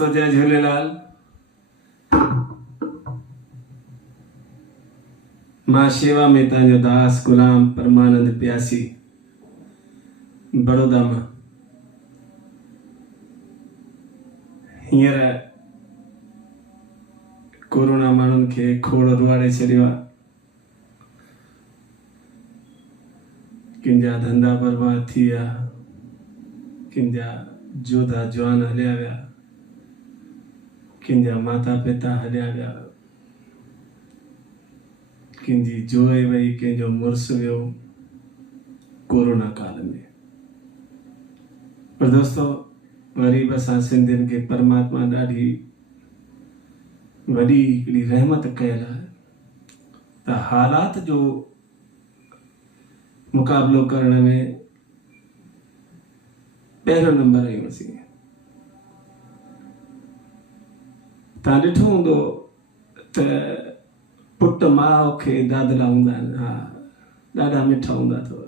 दोस्तों जय झूलेलाल। मां शेवा में तव्हांजो दास गुलाम परमानंद प्यासी बड़ौदा मां। हींअर कोरोना माण्हुनि खे खोड़ रुआड़े छॾियो आहे। किंजा धंधा बर्बाद थी विया, किंजा जोधा जवान हलिया विया, किंजा माता पिता हलिया विया, किंजी जोए वई, कंहिंजो मुड़ुसु वियो कोरोना काल में। पर दोस्तों वरी बि असां सिंधियुनि खे परमात्मा ॾाढी वॾी हिकिड़ी रहमत कयल आहे त हालात जो मुक़ाबिलो करण में पहिरियों नंबर आहियूंसीं। तव्हां ॾिठो हूंदो त पुट माउ खे दादला हूंदा आहिनि, हा ॾाढा मिठा हूंदा अथव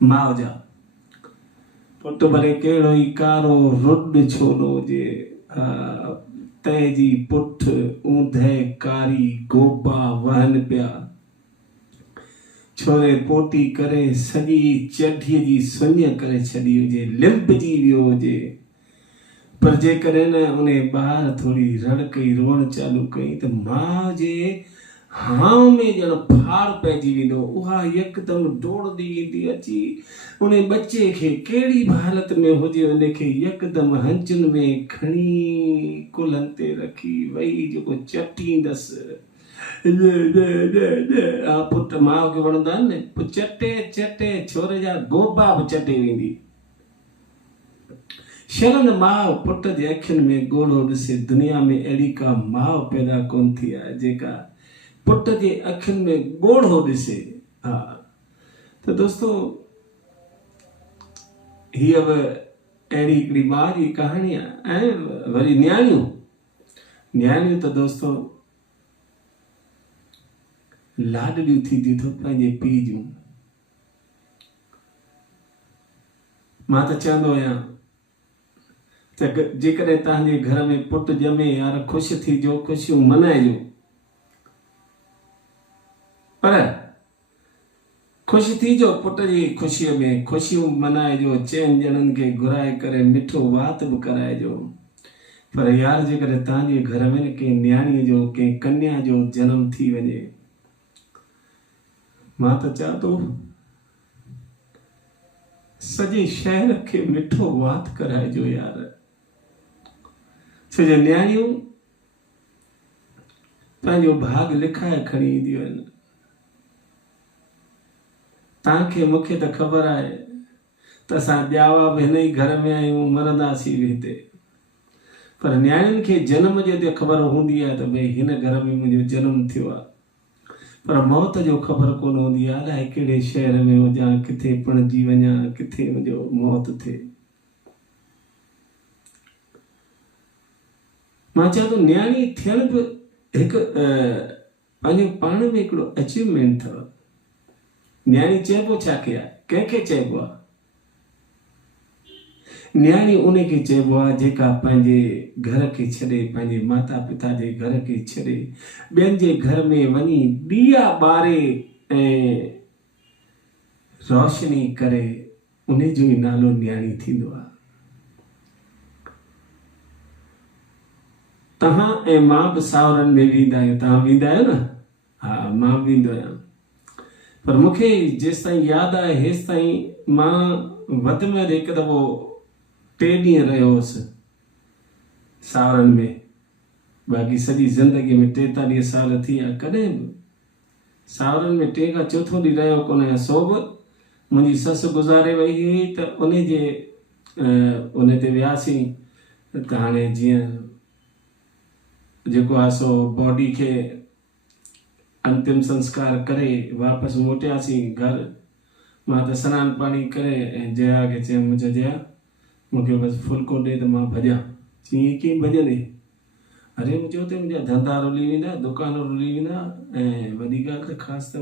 माउ जा। पुट भले कहिड़ो ई कारो रुड छो न हुजे, तय जी पुठ ऊंधे कारी गोबा वहनि पिया, छोरे पोटी करे सॼी चढीअ जी सुञ करे छॾी हुजे, लिंबजी वियो हुजे, पर जेकॾहिं न उन ॿार थोरी रड़ कई रोअण चालू कई त माउ जे हाव में ॼण फाड़ पइजी वेंदो। उहा यकदमि डोड़दी ईंदी अची उन बचे खे कहिड़ी बि हालत में हुजे उनखे यकदमि हंचुनि में खणी कुल्हनि ते रखी वही जेको चटींदसि। पुट माउ खे वणंदा आहिनि न, चटे चटे छोरे जा गोबा बि चटे वेंदी। शर्म माउ पुट जे अखियुनि में ॻोड़ो ॾिसे। दुनिया में अहिड़ी का माउ पैदा कोन थी आहे जेका पुट जे अखियुनि में ॻोड़ो ॾिसे। हा त दोस्तों हीअ बि अहिड़ी हिकिड़ी माउ जी कहाणी आहे। ऐं वरी न्याणियूं त दोस्तों लाडलियूं थी थियूं पंहिंजे पीउ जूं। मां त चवंदो आहियां त जेकॾहिं तव्हांजे घर में पुट ॼमे यार ख़ुशि थीजो, ख़ुशियूं मनाइजो, पर ख़ुशि थीजो पुट जी ख़ुशीअ में, ख़ुशियूं मनाइजो, चइनि ॼणनि खे घुराए करे मिठो वात बि कराइजो। पर यार जेकॾहिं तव्हांजे घर में न कंहिं न्याणीअ जो कंहिं कन्या जो जनम थी वञे, मां त चवां थो सॼे शहर खे मिठो वात कराइजो यार। छो जो न्याणियूं पंहिंजो भाग लिखाए खणी ईंदियूं आहिनि। तव्हांखे मूंखे त ख़बर आहे त असां ॼावा बि हिन ई घर में आहियूं, मरंदासीं बि हिते, पर न्याणियुनि खे जनम जे ते ख़बर हूंदी आहे त भई हिन घर में मुंहिंजो जनम थियो आहे, पर मौत जो ख़बर कोन हूंदी आहे। अलाए कहिड़े शहर में हुजां, किथे पिणिजी वञा, किथे मुंहिंजो मौत थिए। मां चवां थो न्याणी थियण बि हिकु पंहिंजो पाण में हिकिड़ो अचीवमेंट अथव। न्याणी चइबो छा खे आहे, कंहिंखे चइबो आहे? न्याणी उनखे चइबो आहे जेका पंहिंजे घर खे छॾे, पंहिंजे माता पिता जे घर खे छॾे ॿियनि जे घर में वञी ॾीया ॿारे ऐं रोशनी करे, उन जो ई नालो न्याणी थींदो आहे। तव्हां ऐं मां बि सावरनि में वेंदा आहियूं। तव्हां वेंदा आहियो न? हा मां वेंदो आहियां। पर मूंखे जेसि ताईं यादि आहे हेसि ताईं मां वधि में वधि हिकु दफ़ो 3 ॾींहं रहियो हुउसि सावरनि में। बाक़ी सॼी ज़िंदगी में 43 साल थी विया, कॾहिं बि सावरनि में 3 खां 4 ॾींहुं रहियो कोन आहियां। सो बि मुंहिंजी ससु गुज़ारे वई हुई त उन ते वियासीं त हाणे जीअं जेको आहे सो बॉडी खे अंतिम संस्कार करे वापसि मोटियासीं घर। मां त सनानु पाणी करे ऐं जया खे चयमि, मुंहिंजो जया मूंखे बसि फुल्को ॾे त मां भॼां। चई कीअं भॼंदे? अरे मुंहिंजो त मुंहिंजा धंधा रुली वेंदा, दुकान रुली वेंदा, ऐं वॾी ॻाल्हि त ख़ासि त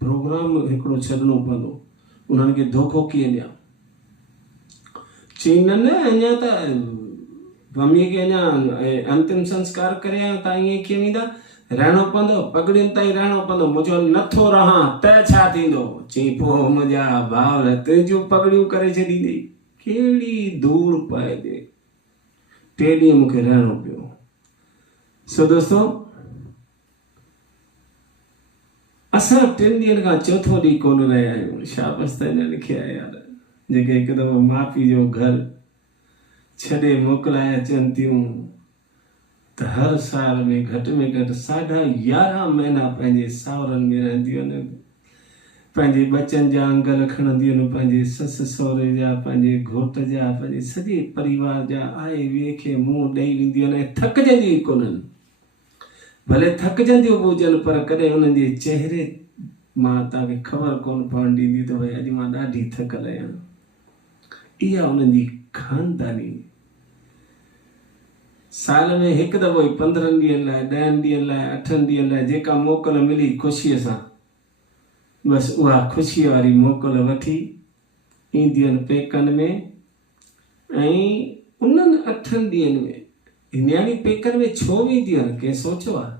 प्रोग्राम हिकिड़ो छॾिणो पवंदो, उन्हनि खे धोखो कीअं ॾियां। चई न अञा त मम्मी के अञा अंतिम संस्कार करे आहियो तव्हां ईअं कीअं वेंदा? रहणो पवंदो, पगड़ियुनि ताईं रहणो पवंदो। मुंहिंजो नथो रहां त छा थींदो? चई पोइ मुंहिंजा भाउर तुंहिंजूं पगड़ियूं करे छॾींदी। कहिड़ी धूड़ पाइजे। 3 ॾींहं मूंखे रहणो पियो। सो दोस्तों, असां 3 ॾींहंनि खां चौथो ॾींहुं कोन रहिया आहियूं। शाबस त हिन लिखिया यार, जेके हिकु दफ़ो माउ पीउ जो घर छॾे मोकिलाए अचनि थियूं त हर साल में घटि 11.5 महीना पंहिंजे सावरनि में रहंदियूं आहिनि, पंहिंजे बचनि जा अंगल खणंदियूं आहिनि, पंहिंजे ससु सहुरे जा, पंहिंजे घोट जा, पंहिंजे सॼे परिवार जा आए वे खे मुंहुं ॾेई वेंदियूं आहिनि। थकिजंदियूं कोन्हनि, भले थकिजंदियूं बि हुजनि, पर कॾहिं हुननि जे चहिरे मां तव्हांखे ख़बर कोन पवणु ॾींदी त भई अॼु मां ॾाढी थकल आहियां। इहा उन्हनि जी ख़ानदानी। साल में हिकु दफ़ो ई 15 ॾींहंनि लाइ, 10 ॾींहंनि लाइ, 8 ॾींहंनि लाइ जेका मोकल मिली ख़ुशीअ सां, बसि उहा ख़ुशीअ वारी मोकल वठी ईंदियूं आहिनि पेकनि में। ऐं उन्हनि 8 ॾींहंनि में न्याणी पेकनि में छो वेंदियूं आहिनि? कंहिं सोचियो आहे?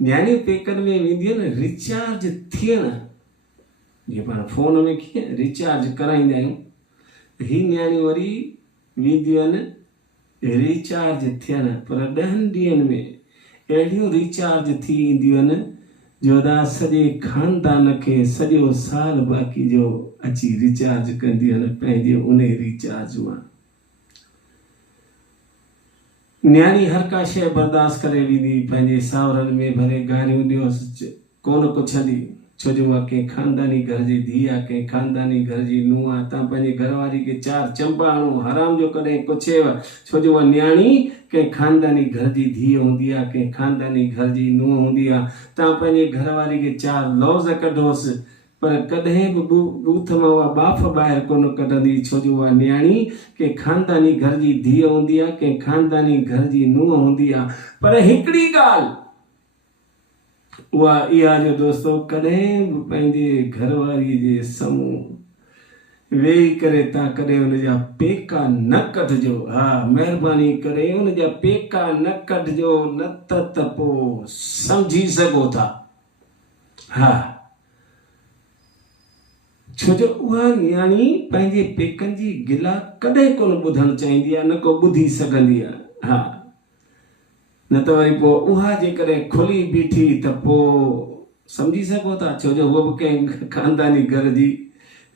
न्याणियूं पेकनि में वेंदियूं आहिनि रिचार्ज थियण। जीअं पाण फोन में कीअं रिचार्ज कराईंदा आहियूं, ही न्याणियूं वरी वेंदियूं आहिनि रिचार्ज थियण। पर 10 ॾींहंनि में अहिड़ियूं रिचार्ज थी ईंदियूं आहिनि जो अदा सॼे ख़ानदान खे सॼो साल बाक़ी जो अची रिचार्ज कंदियूं आहिनि पंहिंजे उन रिचार्ज मां। न्याणी हर का शइ बर्दाश्त करे वेंदी पंहिंजे सावरनि में, भले गारियूं ॾियोसि कोन पुछंदी, छो जो उहा कंहिं ख़ानदानी घर जी धीउ आहे, कंहिं ख़ानदानी घर जी नुंहुं आहे। तव्हां पंहिंजे घरवारी खे 4 चंपा हणो, हराम जो कॾहिं पुछेव, छो जो उहा न्याणी कंहिं ख़ानदानी घर जी धीउ हूंदी आहे, कंहिं ख़ानदानी घर जी नुंहुं हूंदी आहे। तव्हां पंहिंजे घरवारी खे 4 लफ़्ज़ कढोसि, पर कॾहिं बि बूथ मां उहा बाफ़ ॿाहिरि कोन कढंदी, छो जो उहा न्याणी कंहिं ख़ानदानी घर जी धीउ हूंदी आहे, कंहिं ख़ानदानी घर जी नुंहुं हूंदी आहे। पर हिकिड़ी ॻाल्हि उहा इहा जो दोस्तो, कॾहिं बि पंहिंजे घरवारीअ जे साम्हूं वेही करे तव्हां कॾहिं हुनजा पेका न कढिजो। हा, महिरबानी करे हुनजा पेका न कढिजो, न त पोइ सम्झी सघो था। हा, छो जो उहा न्याणी पंहिंजे पेकनि जी गिला कॾहिं कोन ॿुधणु चाहींदी आहे, न को ॿुधी सघंदी आहे। हा, न त वरी पोइ उहा जेकॾहिं खुली बीठी त पोइ सम्झी सघो था, छो जो उहा बि कंहिं ख़ानदानी घर जी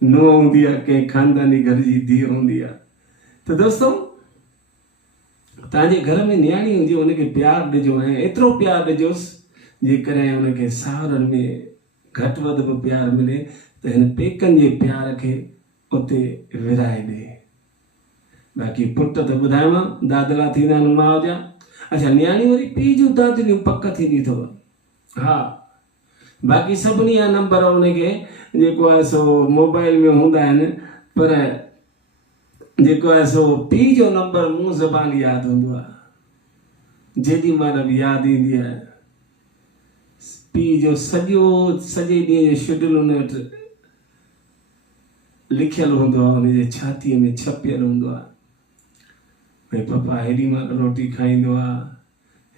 नुंहुं हूंदी आहे, कंहिं ख़ानदानी घर जी धीउ हूंदी आहे। त दोस्तों, तव्हांजे घर में न्याणी हुजे, हुनखे प्यारु ॾिजो, ऐं एतिरो प्यारु ॾिजोसि जेकॾहिं हुनखे सावरनि में घटि वधि बि प्यारु मिले त हिन पेकनि जे प्यार खे उते विराए ॾे। बाक़ी पुट त ॿुधायांव दादला थींदा आहिनि माउ जा। अच्छा, न्याणी वरी पीउ जूं दादिलियूं पक थींदी अथव। हा, बाक़ी सभिनी जा नंबर हुनखे जेको आहे सो मोबाइल में हूंदा आहिनि, पर जेको आहे सो पीउ जो नंबर मुंहुं ज़बान यादि हूंदो आहे। जेॾी महिल बि यादि ईंदी आहे पीउ जो सॼे ॾींहं जो शेड्यूल हुन वटि लिखियलु हूंदो आहे, हुनजे छातीअ में छपियलु हूंदो आहे। भई पप्पा हेॾी महिल रोटी खाईंदो आहे,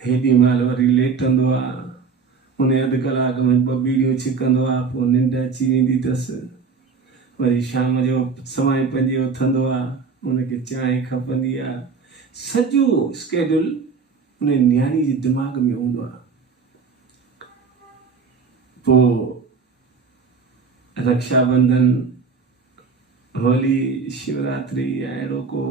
हेॾी महिल वरी लेटंदो आहे, उन अधु कलाक में 2 बीड़ियूं छिकंदो आहे, पोइ निंड अची वेंदी अथसि। वरी शाम जो 5:45 उथंदो आहे, हुनखे चांहि खपंदी आहे। सॼो स्केड्यूल उन न्याणी जे दिमाग़ में हूंदो आहे। पोइ रक्षाबंधन, होली, शिवरात्रि या अहिड़ो को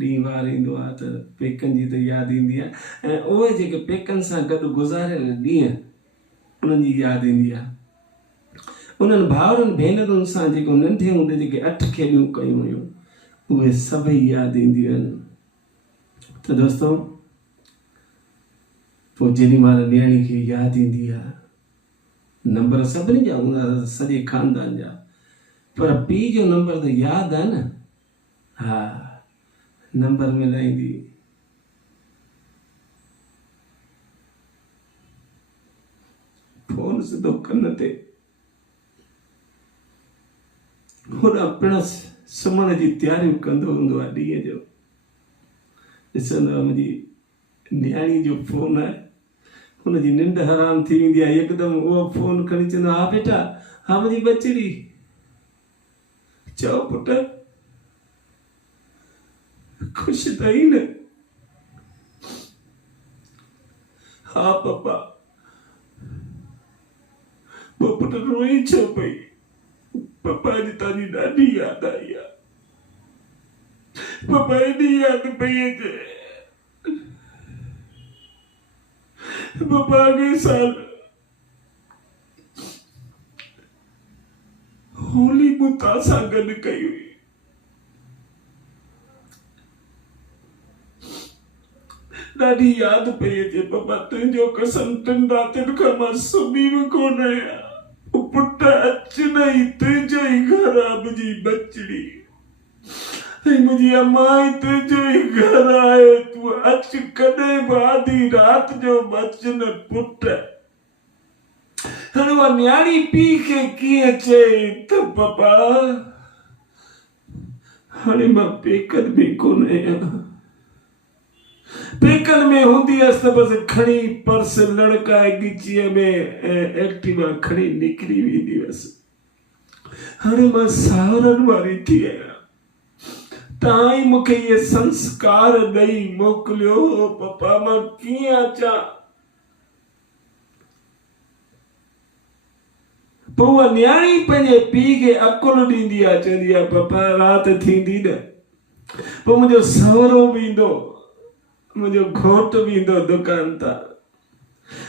ॾींहुं वार ईंदो आहे त पेकनि जी त यादि ईंदी आहे, ऐं उहे जेके पेकनि सां गॾु गुज़ारियल ॾींहं उन्हनि जी यादि ईंदी आहे। उन्हनि भाउरनि भेनरुनि सां जेको नंढे हूंदे जेके 8 खेलियूं कयूं हुयूं, उहे सभई यादि ईंदियूं आहिनि। त दोस्तों, पोइ जेॾी महिल न्याणी खे यादि ईंदी आहे, नंबर सभिनी जा हूंदा सॼे ख़ानदान जा, पर पीउ जो नंबर त यादि आहे न। हा, नंबर मिलाईंदी, फोन सिधो कन ते, होॾां पिण सुम्हण जी तयारियूं कंदो हूंदो आहे ॾींहं जो। ॾिसंदव मुंहिंजी न्याणी जो फोन आहे, हुनजी निंड हराम थी वेंदी आहे, यकदमि उहो फोन खणी चवंदो, हा बेटा, हा मुंहिंजी बचड़ी, चओ पुट, ख़ुशि त ई न? हा पप्पा। पोइ पुट रोई छो पई? पप्पा जी तव्हांजी ॾाढी यादि आई आहे, पप्पा एॾी यादि पई अचे। पप्पा अॻे साल होली मूं तव्हां सां गॾु कई हुई, ॾाढी यादि पई अचे पप्पा, तुंहिंजो कसम 3 रातियुनि खां मां सुम्ही बि कोन आहियां। पुट अच न, ई तुंहिंजो ई घर आहे मुंहिंजी बचड़ी, मुंहिंजी अम्मा ई तुंहिंजो ई घर आहे, तूं अच कॾहिं बि आधी राति जो अच न पुट। हाणे उहा न्याणी पीउ खे कीअं चए त पप्पा हाणे मां पेकनि में कोन आहियां, पेकनि में हूंदी हुअसि त बसि खणी पर्स लड़काए ॻिचीअ में एक्टिवा खणी निकिरी वेंदी हुअसि। हाणे मां सावरनि वारी थी आहियां, तव्हां ई मूंखे इहे संस्कार ॾेई मोकिलियो हो पप्पा, मां कीअं अचां? पोइ उहा न्याणी पंहिंजे पीउ खे अकुल ॾींदी आहे, चवंदी आहे पप्पा राति थींदी न, पोइ मुंहिंजो सहुरो बि ईंदो, मुंहिंजो घोटु बि ईंदो दुकान तां,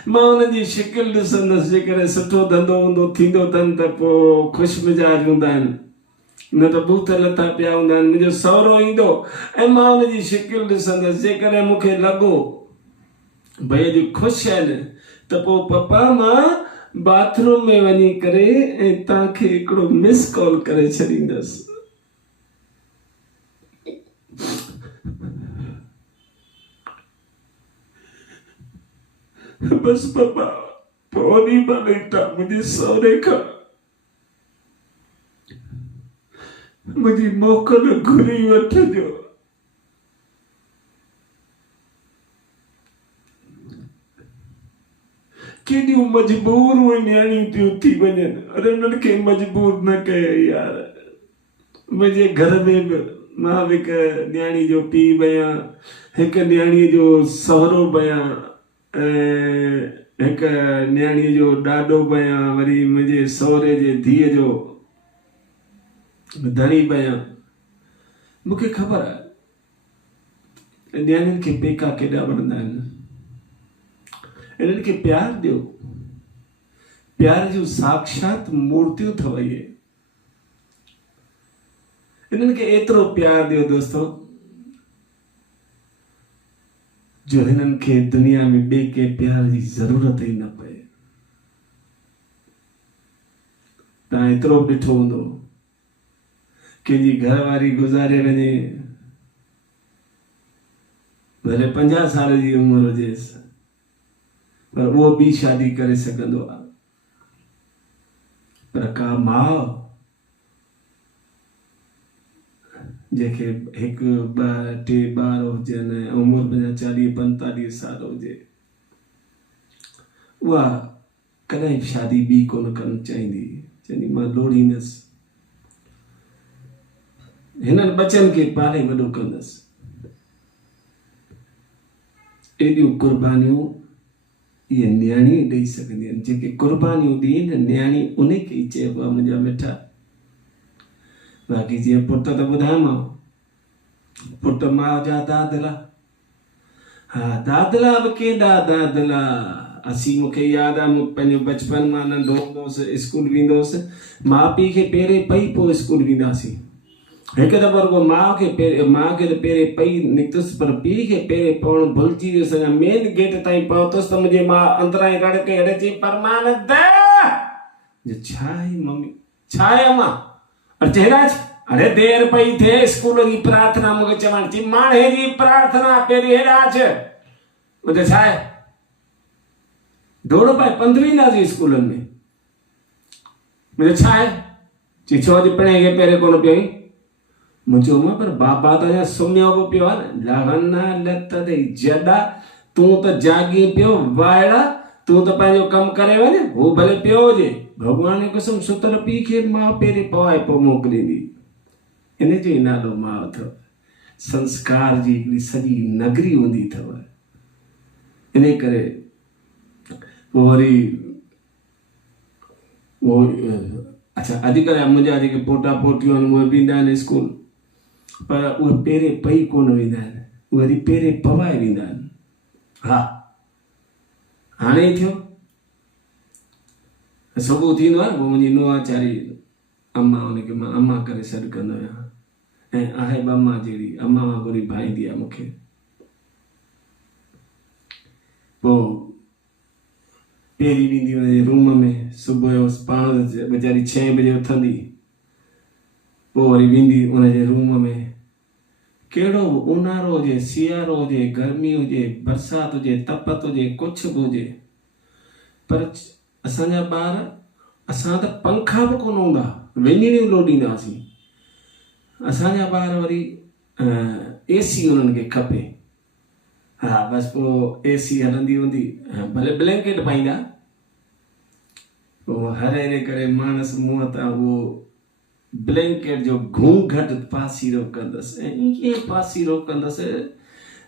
मां हुनजी शिकिल ॾिसंदसि, जेकॾहिं सुठो धंधो हूंदो थींदो अथनि त पोइ ख़ुशि मिजाज हूंदा आहिनि, न त बूथ लथा पिया हूंदा आहिनि। मुंहिंजो सहुरो ईंदो ऐं मां हुनजी शिकिल ॾिसंदसि, जेकॾहिं मूंखे लॻो भई अॼु ख़ुशि आहिनि त पोइ पप्पा मां बाथरूम में वञी करे ऐं तव्हांखे हिकिड़ो मिस कॉल करे छॾींदसि। बसि पप्पा, पोइ ओॾी महिल ई तव्हां मुंहिंजे सहुरे खां मुंहिंजी मोकल घुरी वठिजो। केॾियूं मजबूर उहे न्याणियूं थियूं थी वञनि, अरे उन्हनि खे मजबूर न कयो यार। मुंहिंजे घर में बि मां बि हिकु न्याणी जो पीउ बयां, हिकु न्याणीअ जो सहुरो बयां, हिकु न्याणीअ जो ॾाॾो बयां, वरी मुंहिंजे सहुरे जे धीअ जो धणी बयां। मूंखे ख़बर आहे न्याणियुनि खे पेका केॾा वणंदा आहिनि, इन्हनि खे प्यार ॾियो, प्यार जूं साक्षात मूर्तियूं अथव इहे, इन्हनि खे एतिरो प्यार ॾियो दोस्तो जो हिननि खे दुनिया में ॿिए के प्यार जी ज़रूरत ई न पए। तव्हां एतिरो ॾिठो हूंदो, कंहिंजी घरवारी गुज़ारे वञे, भले 50 साल जी उमिरि हुजेसि, पर उहो ॿी शादी करे सघंदो आहे, पर का माउ जंहिंखे 1, 2, 3 ॿार हुजनि, उमिरि 40, 45 साल हुजे, उहा कॾहिं शादी ॿी कोन करणु चाहींदी, चवंदी मां लोड़ींदसि, हिननि बचनि खे पाले वॾो कंदसि। एॾियूं कुर्बानियूं इहे न्याणियूं ॾेई सघंदियूं आहिनि, जेके कुर्बानियूं ॾियनि न्याणी उन खे ई चइबो आहे मुंहिंजा मिठा। बाक़ी जीअं पुट त ॿुधायोमांव, पुट माउ जा दादला, हा दादला बि केॾा दादला। मूंखे यादि आहे, मूं पंहिंजो बचपन मां नंढो हूंदो हुउसि, स्कूल वेंदो हुउसि, माउ पीउ खे पहिरें पई पोइ स्कूल वेंदासीं। हिकु दफ़ो रुगो माउ खे त पहिरें पई निकितुसि, पर पीउ खे पहिरें पवणु भुलिजी वियुसि। अञा मेन गेट ताईं पहुतुसि त मुंहिंजी माउ अंदरां ई रड़ कई, अड़े चई परमानंद, छा आहे मम्मी, छा आहे अम्मा, अरे चेराज, अरे देर पई थिए, स्कूल जी प्रार्थना मूंखे चवण थी, माणे जी प्रार्थना पहिरीं हेराज, मुंहिंजो छा आहे, दौड़ पाए पंधु वेंदासीं स्कूलनि में, मुंहिंजो छा आहे, चई छो अॼु पिणे खे पहिरें कोन पियो, मूं चयोमांसि पर बाबा त अञा सुम्हियो बि पियो आहे न। लहन लत ते जॾा तूं त जागी पियो वाइड़ा, तूं त पंहिंजो कमु करे वञ, हू भले पियो हुजे, भॻवान जी कसम सुतर पीउ खे मां पहिरें पवाए पोइ मोकिलींदी। इन जो ई नालो माउ अथव। संस्कार जी हिकिड़ी सॼी नगरी हूंदी अथव। इन करे पोइ वरी अच्छा अॼुकल्ह मुंहिंजा जेके पोटा पोटियूं आहिनि उहे वेंदा आहिनि स्कूल, पर उहे पहिरें पई कोन वेंदा आहिनि, उहे वरी पहिरें पवाए वेंदा आहिनि। हा हाणे ई थियो सुबुह थींदो आहे, पोइ मुंहिंजी नुंहुं आचारी अम्मा, हुनखे मां अम्मा करे सॾु कंदो आहियां, ऐं आहे बि अम्मा जहिड़ी, अम्मा वांगुरु ई भाईंदी आहे मूंखे। पोइ पहिरीं वेंदी हुनजे रूम में, सुबुह जो पाण वीचारी 6 बजे उथंदी, पोइ वरी वेंदी हुनजे रूम में। कहिड़ो बि ऊन्हारो हुजे, सियारो हुजे, गर्मी हुजे, बरसाति हुजे, तपत हुजे, कुझु बि हुजे, पर असांजा ॿार, असां त पंखा बि कोन हूंदा, विञणियूं लोॾींदासीं। असांजा ॿार वरी एसी उन्हनि खे खपे। हा बसि पोइ एसी हलंदी हूंदी, भले ब्लैंकेट पाईंदा, पोइ हरे करे माण्हू मुंहं तां उहो ब्लैंकेट जो घूंघट पासीरो कंदसि, ऐं ईअं पासीरो कंदसि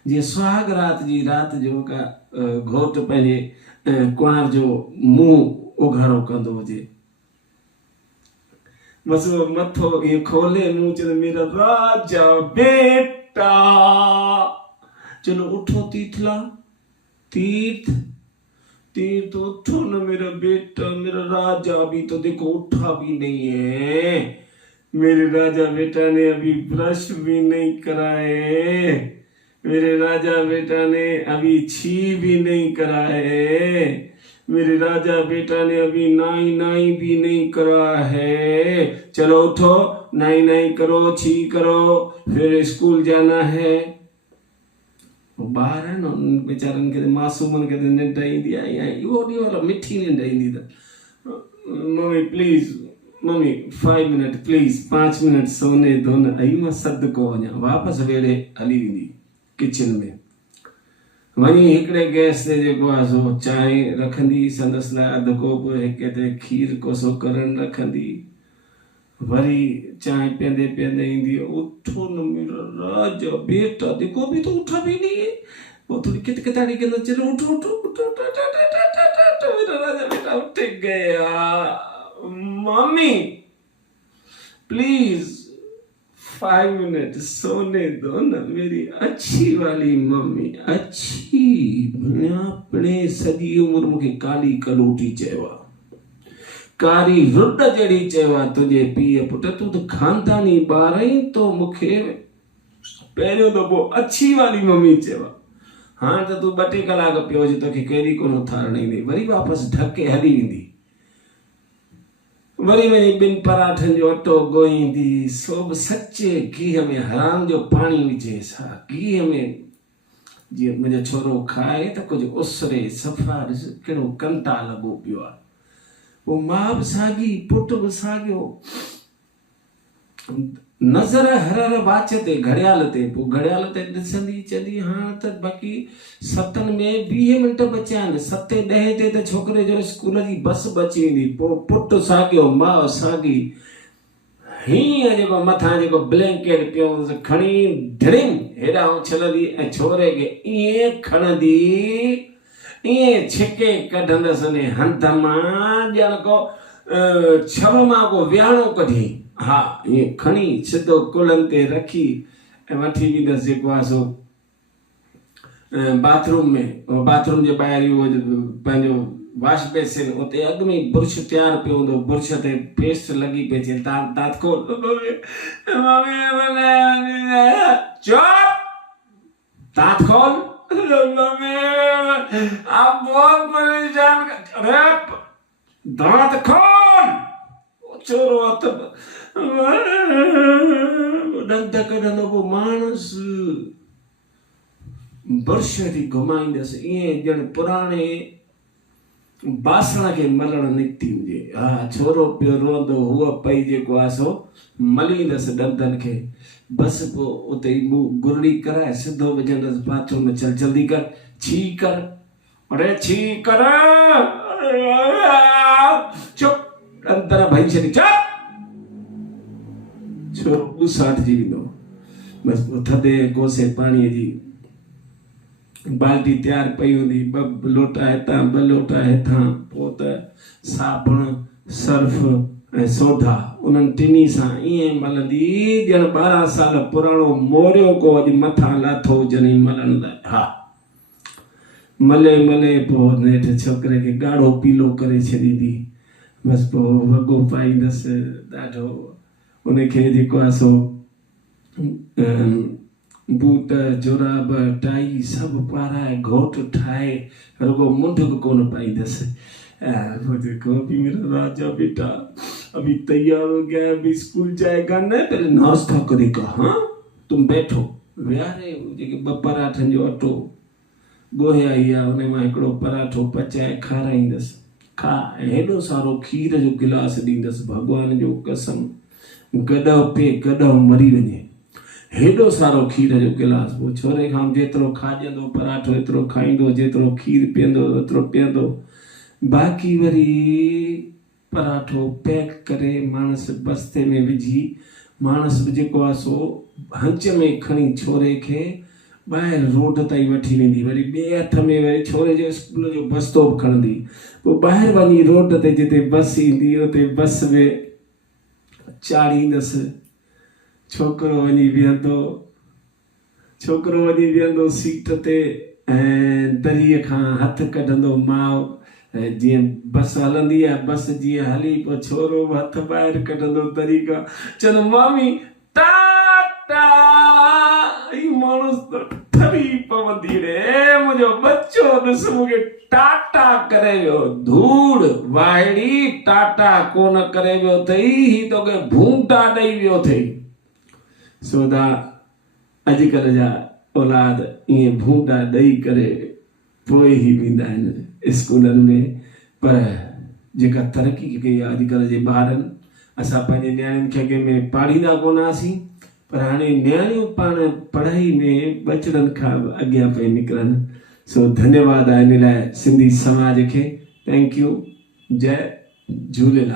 जीअं सुहाग राति जी राति जो का घोटु पंहिंजे कुंवार जो मुंहुं उघाड़ो कंदो हुजे। बसि उहो मथो ईअं खोले मुंहुं चवंदो, मेरा राजा बेटा, चलो उठो तीर्थला, तीर्थ तीर्थ उठो ना मेरा बेटा, मेरा राजा अभी तो देखो उठा भी नहीं है, मेरे राजा बेटा ने अभी ब्रश भी नहीं कराए, मेरे राजा बेटा ने अभी छी भी नहीं कराए, मेरे राजा बेटा ने अभी नाई भी नहीं करा है, चलो उठो, नाई करो, छी करो, फिर स्कूल जाना है। ॿार आहिनि उन्हनि वीचारनि खे मासूमनि खे त निंड ईंदी आहे, या इहो ॾींहुं वारो मिठी निंड ईंदी त mummy please, mummy 5 minute please, 5 मिनट सोने दो न, आई मां सदको वञा, वापसि वेड़े हली वेंदी किचन में, वञी हिकिड़े गैस ते जेको आहे सो चांहि रखंदी, संदसि लाइ अधु कोप, हिक ते खीर कोसो करण रखंदी, वरी चाय पींदे पींदे ईंदी, उठो न मेरा राजा बेटा, देखो अभी तो उठा भी नहीं है, वो थोड़ी कितकिताड़ी के अंदर, चलो उठो उठो उठो, मेरा राजा बेटा उठ गया, मम्मी प्लीज 5 मिनट सोने दो ना मेरी अच्छी वाली मम्मी, अच्छी, अपने सॼी उमिरि मूंखे काली कलोटी चयो, कारी रुड जहिड़ी चयो तुंहिंजे पीउ पुट, तूं त खानदानी ॿार आहीं, तो मूंखे पहिरियों दफ़ो अच्छी वाली मम्मी चयो, हाणे त तूं 2 टे कलाक पियो हुजे, तोखे कहिड़ी कोन उथारण ईंदी, वरी वापसि ढके हली वेंदी, वरी वञी 2 पराठनि जो अटो ॻोहींदी, सो बि सचे घीअ में, हराम जो पाणी विझेसि, हा घीअ में, जीअं मुंहिंजो छोरो खाए त कुझु उसरे, सफ़ा ॾिस कहिड़ो कंटा लॻो पियो आहे। पोइ मां बि साॻी, पुट बि साॻियो, नज़र हर वाच ते, घड़ियाल ते, पोइ घड़ियाल ते ॾिसंदी, चवंदी हाणे त बाक़ी 7 में 20 मिंट बचिया आहिनि, 7:10 ते त छोकिरे जो स्कूल जी बस बची वेंदी, पोइ पुट साॻियो, माउ साॻी, हीअं जेको मथां जेको ब्लैंकेट पियो खणी ढिड़िंग हेॾां उछलंदी, ऐं छोरे खे ईअं खणंदी, ईअं छिके कढंदसि ने हंध मां, ॼण को छव मां को विहाणो कढी, हा ईअं खणी सिधो कुलनि ते रखी ऐं वठी वेंदसि जेको आहे सो बाथरूम में, बाथरूम जे ॿाहिरि उहो पंहिंजो वॉश बेसिन, उते अॻु में ई बुर्श तयारु पियो हूंदो, बुर्श ते पेस्ट लॻी पई अचे, दांत खोल, चुप, दांत खोल, आप बहुत परेशान, अरे दांत खोल, छोरो हथ ॾंद कढंदो, पोइ माण्हू बुर्श थी घुमाईंदसि, ईअं ॼण पुराणे बासण खे मलण निकिती हुजे, हा छोरो पियो रोंदो, हूअ पई जेको आहे सो मलींदसि ॾंदनि खे, बसि पोइ उते ई मूं गुरड़ी कराए सिधो विझंदसि बाथरूम में, चल जल्दी कर, छी कर, अरे छी कर, चुप, अंदर भई छॾी, चुप। छोरो उसाटजी वेंदो, बसि पोइ थधे कोसे पाणीअ जी बाल्टी तैयार पई हूंदी, ॿ लोटा हितां ॿ लोटा हितां, पोइ त साबुण सर्फ ऐं सोढा उन्हनि टिनी सां ईअं मलंदी ॼण 12 साल पुराणो मोरियो को अॼु मथां लाथो हुजनि मलण लाइ। हा मले मले पोइ नेठि छोकिरे खे ॻाढ़ो पीलो करे छॾींदी, बसि पोइ वॻो पाईंदसि ॾाढो, उनखे जेको आहे सो बूट जोराब टाई सभु पाराए घोट ठाहे, रुगो मुंड बि कोन पाईंदसि। देखो अभी मेरा राजा बेटा अभी तैयार हो गया, अभी स्कूल जाएगा न, पहले नाश्ता करेगा, हाँ तुम बैठो। विहारे जेके 2 पराठनि जो अटो ॻोहे आई आहे, उन मां हिकिड़ो पराठो पचाए खाराईंदसि, खा, हेॾो सारो खीर जो गिलास ॾींदसि, भॻवान जो कसम, गॾो पे गॾो मरी वञे, हेॾो सारो खीर जो गिलास। पोइ छोरे खां जेतिरो खाॼंदो पराठो एतिरो खाईंदो, जेतिरो खीर पीअंदो ओतिरो पीअंदो, बाक़ी वरी पराठो पैक करे माणस बस्ते में विझी, माणस बि जेको आहे सो हंच में खणी छोरे खे ॿाहिरि रोड ताईं वठी वेंदी, वरी ॿिए हथ में वरी छोरे जे स्कूल जो बस्तो बि खणंदी, पोइ ॿाहिरि वञी रोड ते जिते बस ईंदी उते बस में चाढ़ींदसि, छोकिरो वञी विहंदो सीट ते, ऐं दरीअ खां हथ कढंदो माउ, जीअं बस हलंदी आहे, बस जीअं हली, पोइ छोरो बि हथ ॿाहिरि कढंदो दरी खां, चवंदो मामी टाटा, माण्हू थरी पवंदी रे, मुंहिंजो बच्चो ॾिस मूंखे टाटा करे वियो, धूड़ वाहिड़ी टाटा कोन करे वियो अथई, ही तोखे भूंटा ॾेई वियो अथई। सोदा अॼुकल्ह जा औलाद ईअं भूंटा ॾेई करे पोइ ई वेंदा आहिनि स्कूलनि में, पर जेका तरक़ी कई आहे अॼुकल्ह जे ॿारनि, असां पंहिंजे नियाणियुनि खे अॻे में पाढ़ींदा कोन हुआसीं, पर हाणे नियाणियूं पाण पढ़ाई में बचड़नि खां अॻियां पई निकिरनि। सो धन्यवाद आहे इन लाइ सिंधी समाज खे, थैंक यू, जय झूलेलाल।